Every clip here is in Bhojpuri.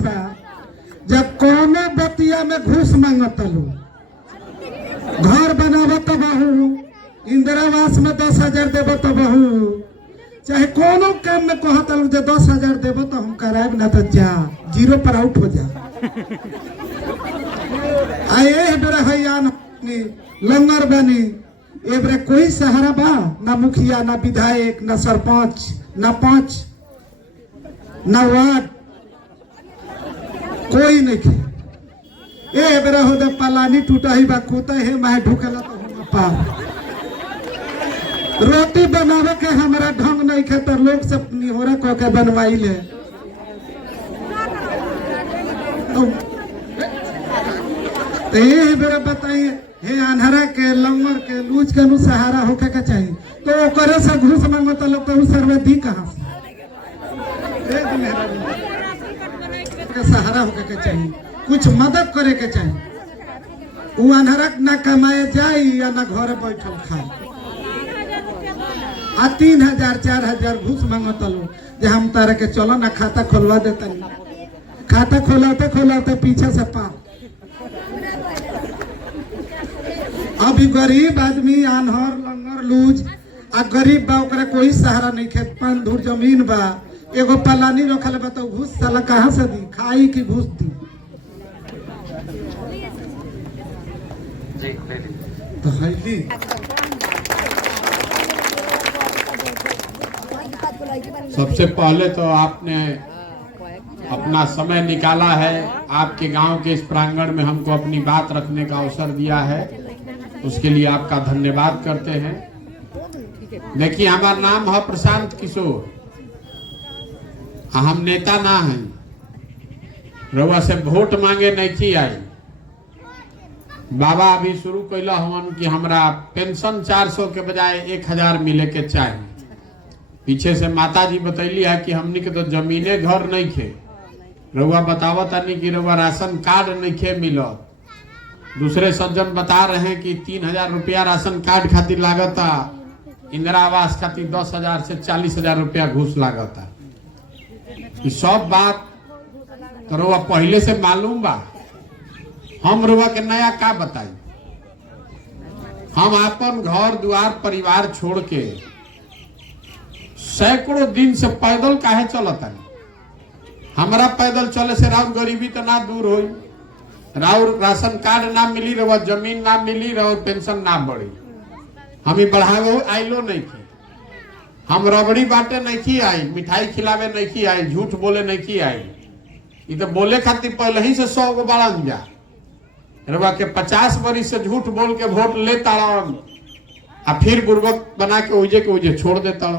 बा जब कोनो बतिया में घूस मांगत लो, घर बनावत बहू, इंदिरावास में 10,000 देव तो बहू, चाहे कोनो काम में कहत लो जे 10,000 देव तो हम कराएब ना, तो जा जीरो पर आउट हो जा। आए बेरा हैयान लंगर बनी, एबरे कोई सहारा बा ना, मुखिया ना विधायक ना सरपंच ना पंच ना वार्ड, कोई नहीं खे। ए बेरा हो दे पलानी टूटा ही बा, कोता है मैं ढुकेला तो हम पार। रोटी बनावे के हमारा ढंग नहीं खे तो लोग सब निहोरा कह के बनवाई ले। तो ये बेरा बताइए, हे अनहरा के लंगर के लूज के सहारा होके के चाहिए, तो करे से घूस मांगता लोग तो सर्वे दी कहाँ से? के सहारा होके के चाहिए, कुछ मदद करे के चाहिए। वो अनहरा ना कमाए जाए या ना घर बैठल खाए, आ 3,000 4,000 घूस मांगता लोग जे हम तारे के चलो ना खाता खोलवा देता, खाता खोलाते खोलाते पीछे से पार। अभी गरीब आदमी अनहर लंगर लूज आ गरीब बा, ओकरा कोई सहारा नहीं, खेत पान धूर जमीन बा, एगो पलानी रखल बा, तो घूस साला कहाँ से दी? खाई की घूस दी? तो हैली सबसे पहले तो आपने अपना समय निकाला है, आपके गांव के इस प्रांगण में हमको अपनी बात रखने का अवसर दिया है, उसके लिए आपका धन्यवाद करते हैं। देखिए, हमारा नाम है प्रशांत किशोर, हम नेता ना हैं, रउआ से वोट मांगे नहीं की आई। बाबा अभी शुरू कैला हवन कि हमरा पेंशन 400 के बजाय 1,000 मिले के चाहिए। पीछे से माता जी बतैली है कि हमनी के तो जमीने घर नहीं खे, रउआ बतावत नहीं कि रउआ राशन कार्ड नहीं खे मिलत। दूसरे सज्जन बता रहे हैं कि 3,000 रुपया राशन कार्ड खातिर लागता, इंदिरा आवास खातिर 10,000 से 40,000 रुपया घूस लागता। ये सब बात तो रउआ पहले से मालूम बा, हम रउआ के नया का बताई। हम अपन घर द्वार परिवार छोड़ के सैकड़ों दिन से पैदल काहे चलता? हमारा पैदल चले से राउर गरीबी तो ना दूर होई, राउर राशन कार्ड ना मिली, रउआ जमीन ना मिली, राउर पेंशन ना बढ़ी। हम बढ़ावे आइलो नहीं की, हम रबड़ी बांटे नहीं की आई, मिठाई खिलावे नहीं की आई, झूठ बोले नहीं की आई। ये तो बोले खातिर पहले ही से 100 गो बढ़न जा, रउआ के 50 बरिस से झूठ बोल के वोट लेता आ फिर बुर्बक बना के उजे छोड़ देता।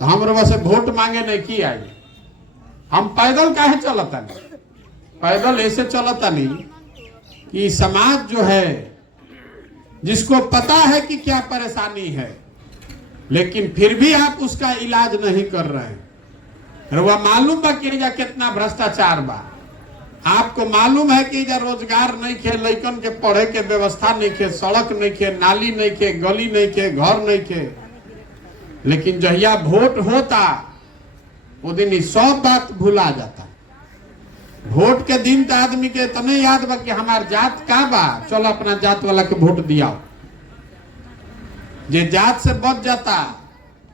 तो हम रउआ से वोट मांगे नहीं की आई। हम पैदल काहे चलता नहीं? पैदल ऐसे चलता नहीं कि समाज जो है, जिसको पता है कि क्या परेशानी है, लेकिन फिर भी आप उसका इलाज नहीं कर रहे हैं। रउआ मालूम बा कि इजा कितना भ्रष्टाचार बा, आपको मालूम है कि इजा रोजगार नहीं खे, लइकन के पढ़े के व्यवस्था नहीं खे, सड़क नहीं खे, नाली नहीं खे, गली नहीं खे, घर नहीं खे। लेकिन जहिया वोट होता वो दिन ही सब बात भुला जाता। वोट के दिन तो आदमी के इतने याद बा कि हमार जात का बा, चलो अपना जात वाला के वोट दिया। जे जात से बच जाता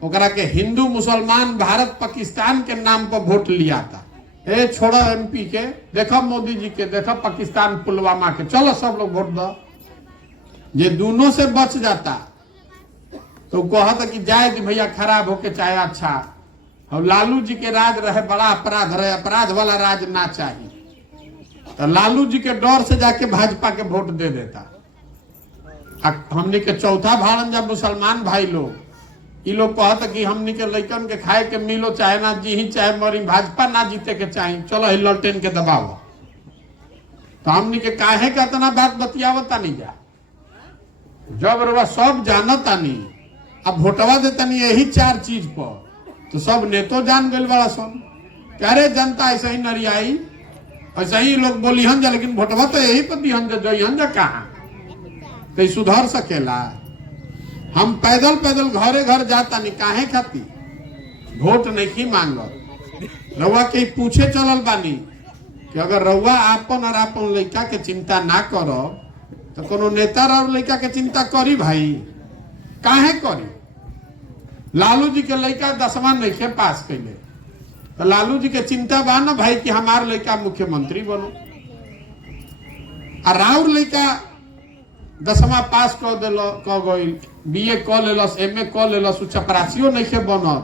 ओकरा के हिंदू मुसलमान भारत पाकिस्तान के नाम पर वोट लिया था। ए छोड़ो एमपी के, देखो मोदी जी के, देखो पाकिस्तान पुलवामा के, चलो सब लोग वोट दो। जे दोनों से बच जाता तो कहता कि जाए जी भैया, खराब होके चाहे अच्छा। और लालू जी के राज रहे बड़ा अपराध रहे, अपराध वाला राज ना चाहिए, तो लालू जी के डर से जाके भाजपा के वोट दे देता। हमने के चौथा भाड़न जब मुसलमान भाई लोग, ये लोग कहता कि हमने के लइकन के खाए के मिलो, चाहे ना जी ही चाहे मरी, भाजपा ना जीते के चाहिए, चलो ही ललटेन के दबाव। तो हमने के काहे का इतना बात बतियावता नहीं जा, जब रवा सब जानता नहीं, अब वोटवा देता नहीं यही 4 चीज पर, तो सब नेतो जान गए बड़ा सुन, कह रहे जनता ऐसे ही नरियाई, ऐसे ही लोग बोली हन जा, लेकिन वोटवा तो यही पर दी हन जा कहाँ, तो सुधर सकेला। हम पैदल पैदल घरे घर जाता नहीं, काहे खाती? वोट नहीं की मांगो, रउआ के पूछे चलल बानी कि अगर रउआ आपन और आपन लड़का के चिंता ना करो तो कोनो नेता और लड़का के चिंता करी भाई, काहे करी? लालू जी के लड़का 10वां नहीं पास कैले तो लालू जी के चिंता बा ना भाई कि हमार लड़का मुख्यमंत्री बनो, और राउर लड़का 10वां पास कर दिलो, क गई बीए क लेलस, एमए क लेलस, चपरासियो नहीं खे बनत,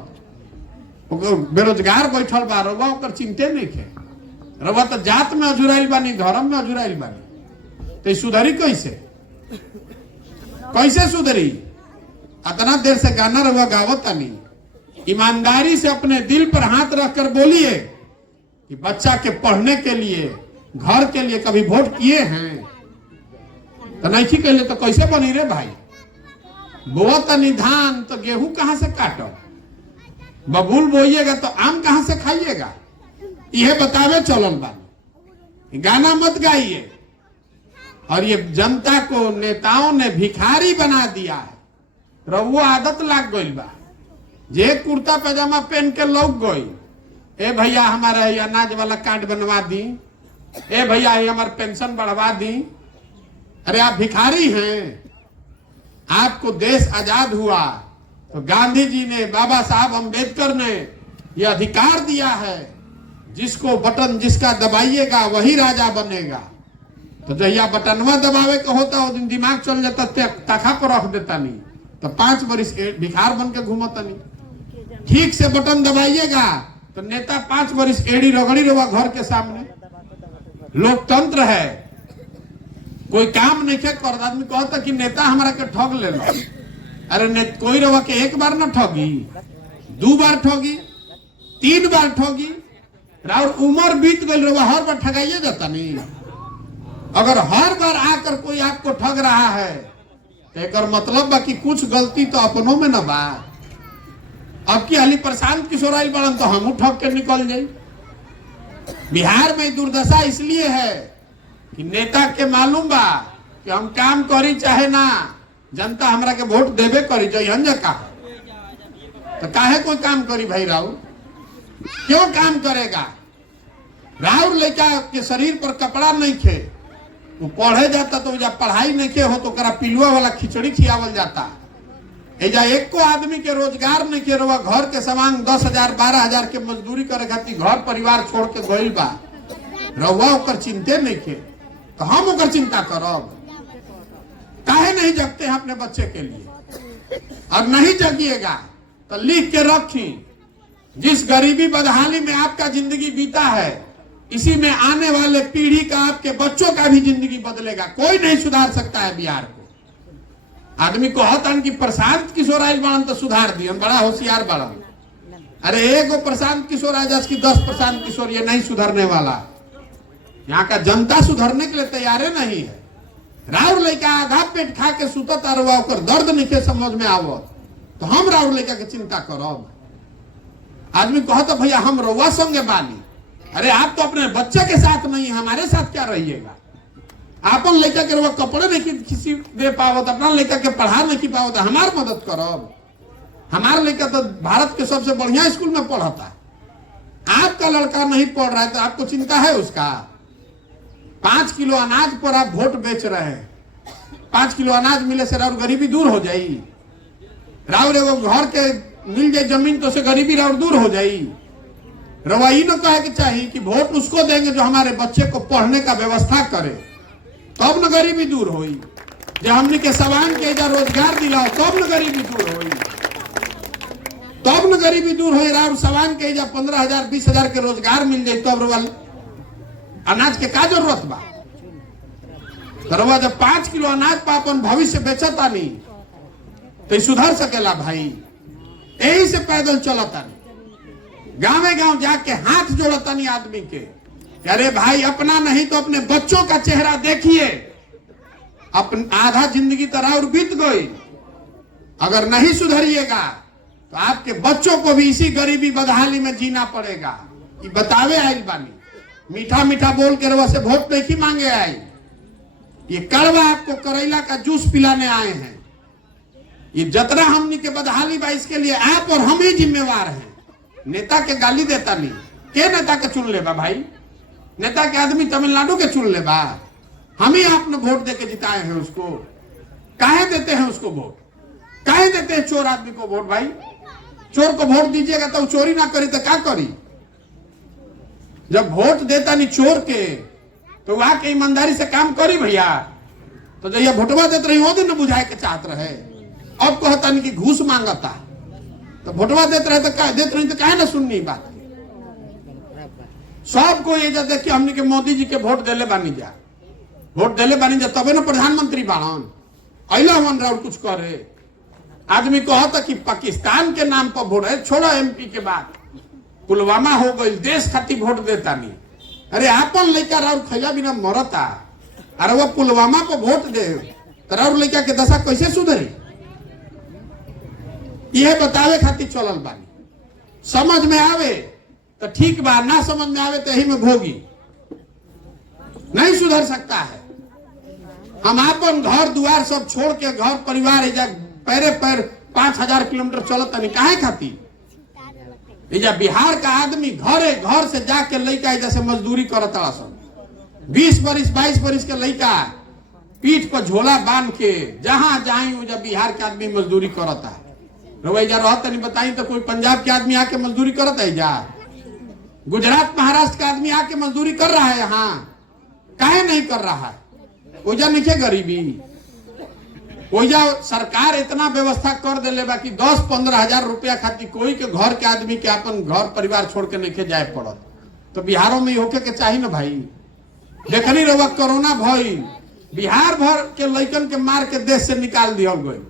बेरोजगार बैठल बा, रउआ ओकर चिंते नहीं खे। रउआ तो जात में अजुराइल बानी, धर्म में अजुराइल बानी, तो सुधरी कैसे? कैसे सुधरी? इतना देर से गाना रउआ गावत नहीं, ईमानदारी से अपने दिल पर हाथ रखकर बोलिए कि बच्चा के पढ़ने के लिए, घर के लिए कभी वोट किए हैं? तो नहीं कहले तो कैसे बनी रे भाई? बोआ तो निधान तो गेहूं कहां से काटो, बबूल बोइएगा तो आम कहां से खाइएगा? यह बतावे चलल बानी, गाना मत गाइए। और ये जनता को नेताओं ने भिखारी बना दिया है, रउआ आदत लाग गई बा, जे कुर्ता पैजामा पहन के लौक गई, ए भैया हमारा अनाज वाला कार्ड बनवा दी, ए भैया हमारे पेंशन बढ़वा दी। अरे आप भिखारी हैं। आपको देश आजाद हुआ तो गांधी जी ने, बाबा साहब अंबेडकर ने यह अधिकार दिया है, जिसको बटन जिसका दबाइएगा वही राजा बनेगा। तो जहिया बटनवा दबावे का होता वो दिन दिमाग चल जाता, तखा पर रख देता नहीं, तो 5 बरिस भिखार बन के घूमता नहीं। ठीक से बटन दबाइएगा तो नेता 5 बरिस एड़ी रगड़ी रहा घर के सामने। लोकतंत्र है, कोई काम नहीं के कर, आदमी कहता कि नेता हमारा के ठग ले लो। अरे कोई रवा के एक बार ना ठगी, 2 बार ठगी, 3 बार ठगी, और उम्र बीत गई, रवा हर बार ठगाइए जाता नहीं। अगर हर बार आकर कोई आपको ठग रहा है तो एक मतलब बा कि कुछ गलती तो अपनों में न बा। अब की हाली प्रशांत किशोर आइल बड़न तो हम ठग के निकल जाये। बिहार में दुर्दशा इसलिए है कि नेता के मालूम बा कि हम काम करी चाहे ना, जनता हमरा के वोट देवे करी चाहिए जका, तो काहे कोई काम करी भाई? राहुल क्यों काम करेगा? राहुल लड़का के शरीर पर कपड़ा नहीं खे, वो पढ़े जाता तो जब पढ़ाई नहीं के हो तो करा पिलुआ वाला खिचड़ी खियावल जाता। एजा एक को आदमी के रोजगार नहीं के, रवा घर के सामान 10,000 12,000 के मजदूरी करे खातिर घर परिवार छोड़ के गइल बा, रवा ओकर चिंते नहीं के, तो हम ओकर चिंता करब? काहे नहीं जगते हैं अपने बच्चे के लिए? और नहीं जगिएगा तो लिख के रखी, जिस गरीबी बदहाली में आपका जिंदगी बीता है, इसी में आने वाले पीढ़ी का, आपके बच्चों का भी जिंदगी बदलेगा। कोई नहीं सुधार सकता है बिहार को। आदमी को हतन कि प्रशांत किशोर आइल बड़न तो सुधार दिए, बड़ा होशियार बड़न। अरे एगो प्रशांत किशोर आ जा कि 10 प्रशांत किशोर, ये नहीं सुधरने वाला। यहाँ का जनता सुधरने के लिए तैयार नहीं है। राउर लड़का आधा पेट खा के सुतत अरवा, दर्द नहीं समझ में आवत, तो हम राउर लड़का के चिंता करब? आदमी कहता भैया हम रउआ संगे बानी। अरे आप तो अपने बच्चे के साथ नहीं, हमारे साथ क्या रहिएगा? आपन लड़का के रउआ कपड़े नहीं किसी दे पावत, अपना लड़का के पढ़ा नहीं पावत, हमार मदद करब? हमारा लड़का तो भारत के सबसे बढ़िया स्कूल में पढ़ता, आपका लड़का नहीं पढ़ रहा है तो आपको चिंता है उसका? 5 किलो अनाज पर आप वोट बेच रहे हैं। 5 किलो अनाज मिले से राउर गरीबी दूर हो जाई? राउर एगो घर के मिल जाए जमीन तो से गरीबी राउर दूर हो जाई? रवाई न कहे के चाहिए कि वोट उसको देंगे जो हमारे बच्चे को पढ़ने का व्यवस्था करे, तब न गरीबी दूर होई। जब हमने के सवान के जा रोजगार दिलाओ तब न गरीबी दूर होई, तब न गरीबी दूर हो। राउर सवान के जा 15,000 20,000 के रोजगार मिल जाए तब रवाल अनाज के का जरूरत बा? तरवा जब 5 किलो अनाज पर अपन भविष्य बेचता नहीं तो सुधर सकेला भाई? यही से पैदल चलता नहीं, गांवे गांव जाके हाथ जोड़ता नहीं आदमी के, अरे भाई अपना नहीं तो अपने बच्चों का चेहरा देखिए। आधा जिंदगी तो राउर बीत गई, अगर नहीं सुधरिएगा तो आपके बच्चों को भी इसी गरीबी बदहाली में जीना पड़ेगा। ये बतावे आइल बानी, मीठा मीठा बोल के रवा से वोट नहीं मांगे आए, ये कड़वा आपको करेला का जूस पिलाने आए हैं। ये जतरा हमनी के बदहाली बा, इसके लिए आप और हम ही जिम्मेवार हैं। नेता के गाली देता नहीं, के नेता के चुन ले बा भाई? नेता के आदमी तमिलनाडु के चुन ले बा, हम ही आपने वोट देके जिताए हैं उसको। काहे देते हैं उसको वोट? काहे देते हैं चोर आदमी को वोट? भाई चोर को वोट दीजिएगा तो चोरी ना करी तो क्या करी? जब वोट देता नहीं चोर के तो वहां के ईमानदारी से काम करी भैया। तो जब यह भोटवा देते रही वो दिन न बुझाए के चाहत रहे, अब कहता नहीं कि घूस मांगता, तो भोटवा देते रहे तो क्या देते रही तो काहे ना सुननी बात। सबको ये देख के हमने के मोदी जी के वोट देले बानी जा, वोट देले बानी जा तबे ना प्रधानमंत्री बाड़न, अला मन राउर कुछ करे। आदमी कहता कि पाकिस्तान के नाम पर वोट है, छोड़ो एमपी के बाद पुलवामा हो गई, देश खातिर वोट देता नहीं। अरे आपन लड़का राउर खैला बिना मरता, अरे वो पुलवामा पर वोट दे तो राउर लड़का के दशा कैसे सुधरी? यह बतावे खातिर चलल बानी। समझ में आवे तो ठीक बा, ना समझ में आवे तो यही में भोगी। नहीं सुधर सकता है। हम अपन घर द्वार सब छोड़ के घर परिवार पैरे पैर 5000 किलोमीटर चलत नहीं काहे खातिर? बिहार का आदमी घरे घर से जाके लड़का जैसे मजदूरी करता, 20 बरिस 22 बरिस के लड़का पीठ पर झोला बांध के जहां जाई जब बिहार के आदमी मजदूरी करता है। रवैया रहता नहीं बताई तो कोई पंजाब के आदमी आके मजदूरी करता है जा? गुजरात महाराष्ट्र का आदमी आके मजदूरी कर रहा है यहाँ? काहे नहीं कर रहा है? ओजा नहीं गरीबी, ओजा सरकार इतना व्यवस्था कर दे बा कि 10-15 हजार रुपया खातिर कोई के घर के आदमी के अपन घर परिवार छोड़ के नहीं जाए पड़त। तो बिहारों में होके के चाहिए ना भाई। देखनी रहुआ कोरोना भई, बिहार भर के लड़कन के मार के देश से निकाल दिया गई।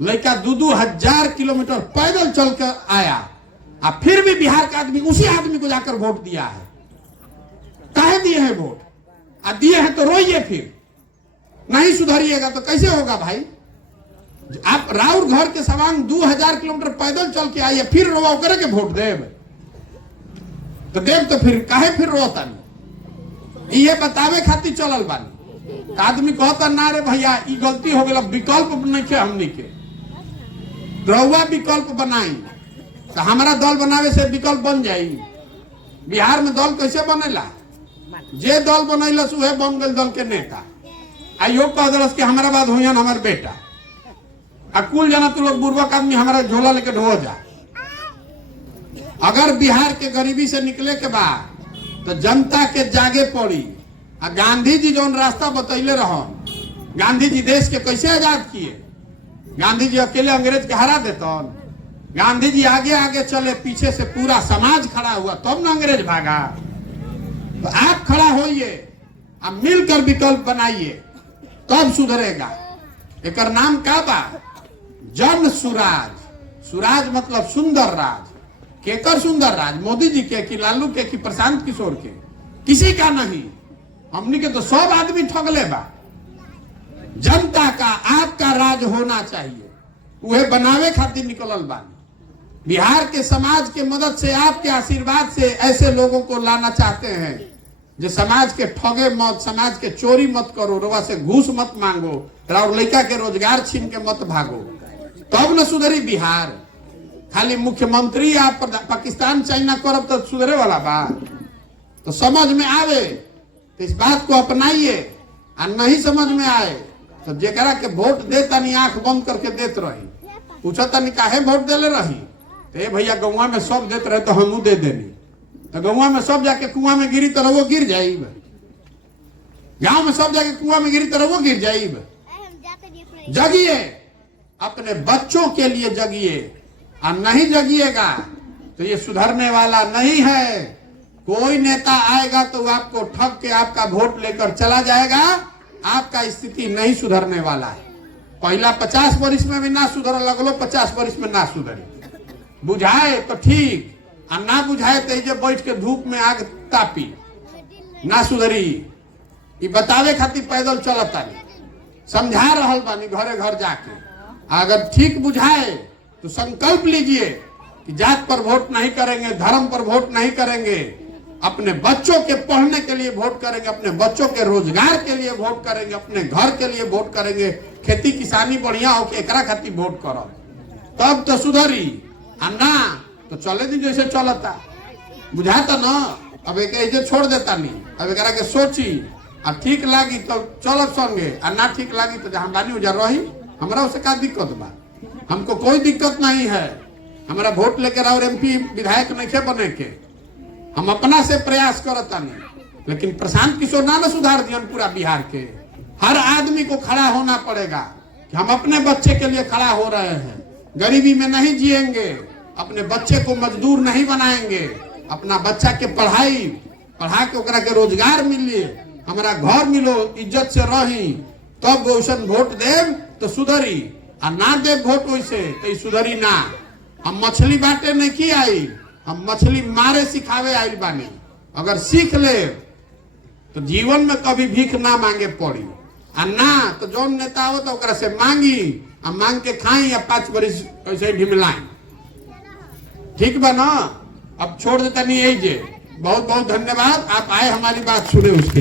लड़का 2-2 हजार किलोमीटर पैदल चल कर आया, और फिर भी बिहार का आदमी उसी आदमी को जाकर वोट दिया है। काहे दिए हैं वोट? और दिए हैं तो रोइए, फिर नहीं सुधरिएगा तो कैसे होगा भाई? आप राउर घर के सवांग 2000 किलोमीटर पैदल चल के आइए, फिर रोवा करे के वोट देव तो देव तो फिर काहे फिर रोता नहीं? ये बतावे खातिर चलल बानी। आदमी कहता ना रे भैया ई गलती हो गया, विकल्प नहीं के हमनी के रहुआ विकल्प बनाई तो हमारा दल बनावे से विकल्प बन जाई। बिहार में दल कैसे बनेला? जे दल बनैला उहे बन गए दल के नेता। आइयो कह दलस कि हमारा बाद होयन हमार बेटा, आ कुल जाना तू लोग बुर्बक आदमी हमारा झोला लेके ढो जा। अगर बिहार के गरीबी से निकले के बाद तो जनता के जागे पड़ी। आ गांधी जी जो रास्ता बतैले रहन, गांधी जी देश के कैसे आजाद किए? गांधी जी अकेले अंग्रेज के हरा देतन? गांधी जी आगे आगे चले, पीछे से पूरा समाज खड़ा हुआ, तब न अंग्रेज भागा। तो आप खड़ा होइए, आप मिलकर विकल्प बनाइए, तब सुधरेगा। एक नाम का बा जन सुराज। सुराज मतलब सुंदर राज। केकर सुंदर राज? मोदी जी के कि लालू के कि प्रशांत किशोर के? किसी का नहीं। हमनी के तो सब आदमी ठगले बा। जनता का आपका राज होना चाहिए, वह बनावे खातिर निकलल बानी। बिहार के समाज के मदद से, आपके आशीर्वाद से ऐसे लोगों को लाना चाहते हैं जो समाज के ठगे मत, समाज के चोरी मत करो, रवा से घूस मत मांगो, और लड़का के रोजगार छीन के मत भागो, तब न सुधरी बिहार। खाली मुख्यमंत्री आप पाकिस्तान चाइना करब तो सुधरे वाला बात? तो समझ में आवे तो इस बात को अपनाइए, और नहीं समझ में आए तो जेकरा के वोट देता नहीं आंख बंद करके देत रही, पूछता नहीं काहे वोट देले रही? तो भैया गौवा में सब देते रहे तो हमू दे देनी। तो गौवा में सब जाके कुआं में गिरी तो वो गिर जाई, गांव में सब जाके कुआं में गिरी तो वो गिर जाई। जगिए, अपने बच्चों के लिए जगिए, और नहीं जगिएगा तो ये सुधरने वाला नहीं है। कोई नेता आएगा तो आपको ठग के आपका वोट लेकर चला जाएगा, आपका स्थिति नहीं सुधरने वाला है। पहला 50 वर्ष में भी ना सुधर लगलो, 50 वर्ष में ना सुधरी। बुझाए तो ठीक, और ना बुझाए तो ये बैठ के धूप में आग तापी, ना सुधरी। ये बतावे खातिर पैदल चलता नहीं, समझा रहल बानी घरे घर जाके। अगर ठीक बुझाए तो संकल्प लीजिए कि जात पर वोट नहीं करेंगे, धर्म पर वोट नहीं करेंगे, अपने बच्चों के पढ़ने के लिए वोट करेंगे, अपने बच्चों के रोजगार के लिए वोट करेंगे, अपने घर के लिए वोट करेंगे। खेती किसानी बढ़िया हो के एकरा खातिर वोट करो, तब तो सुधरी। ना तो चले दी जैसे चलता, बुझाता ना। अब एक ऐसे छोड़ देता नहीं, अब एक के सोची आ ठीक लागी तो चलब संगे, आ ना ठीक लागी तो जहाँ बानी उजा रही। हमरा उससे का दिक्कत बा? हमको कोई दिक्कत नहीं है। हमारा वोट लेकर और MP विधायक नहीं बने के, हम अपना से प्रयास करता नहीं। लेकिन प्रशांत किशोर ना सुधार दियन पूरा बिहार के। हर आदमी को खड़ा होना पड़ेगा कि हम अपने बच्चे के लिए खड़ा हो रहे हैं, गरीबी में नहीं जिएंगे, अपने बच्चे को मजदूर नहीं बनाएंगे, अपना बच्चा के पढ़ा के ओकरा के रोजगार मिलिए, हमारा घर मिलो, इज्जत से रही, तब वैसन वोट देव तो सुधरी, आ ना दे वोट वैसे तो सुधरी ना। हम मछली बांटे नहीं की आई, हम मछली मारे सिखावे आई बानी। अगर सीख ले तो जीवन में कभी भीख ना मांगे पड़ी, आ ना तो जौन नेता हो तो ओकरा से मांगी, आ मांग के खाई, या 5 बरिस ऐसे ढिमलाई। ठीक बा ना? अब छोड़ देता नहीं यही जे। बहुत बहुत धन्यवाद, आप आए हमारी बात सुने उसके।